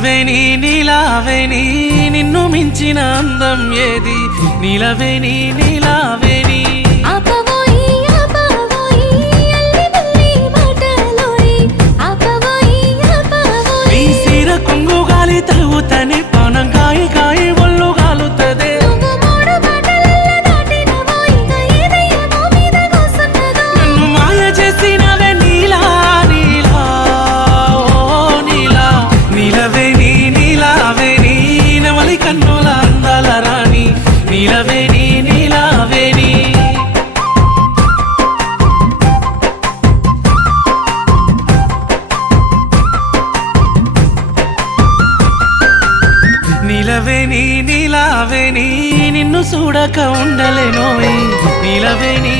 నిలవేని నీలావేని నిన్ను మించిన అందం ఏది నిలవేని నీలావేని నీ సీర కొంగు గాలి తలుగుతని పానం కాయి కాయి ఒళ్ళు గాలుతదే నన్ను మాయ చేసినవే నీలా నీలా ఓ నీలా నీలవేని నీలావేని నవలి కన్నుల అందాల రాణి నీలవేని నీలావేని నిలవేని నీలావేని నిన్ను చూడక ఉండలేనోయ్ నిలవేని